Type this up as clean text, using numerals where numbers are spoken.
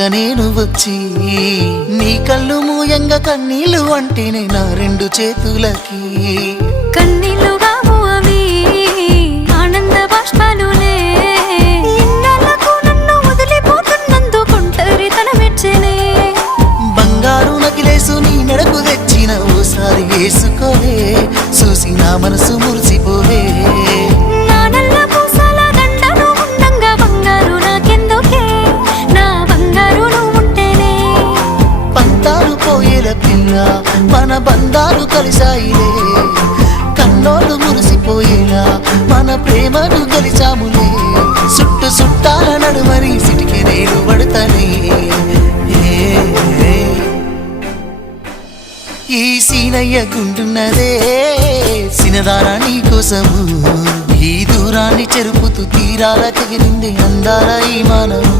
సాటిగా నేను వచ్చి నీ కళ్ళు మూయంగా కన్నీళ్ళు అంటేనే నా రెండు చేతులకి కన్నీళ్ళుగావు అవి ఆనంద బాష్పాలులే ఇన్నాళ్ళకు నన్ను వదిలిపోతున్నందుకు ఒంటరితనమెచ్చెనే బంగారు నకిలేసు నీ మెడకు తెచ్చిన ఓసారి వేసుకోవే చూసి నా మనసు మురిసిపోవే నా నల్ల పూసల దండను ఉండంగా బంగారు నాకెందుకే నా బంగారు నువ్వు ఉంటేనే పంతాలు పోయేల పిల్ల మన బంధాలు కలిసాయిలే కన్నోళ్ళు మురిసిపోయేలా మన ప్రేమను గెలిచాములే చుట్టాల నడుమని సిటికి నేను పడతానే ఈ సీనయ్య గుంటున్నదే సినదారా నీ కోసము ఈ దూరాన్ని చెరుపుతూ తీరాల తెగిరింది అందాల ఈ మానవు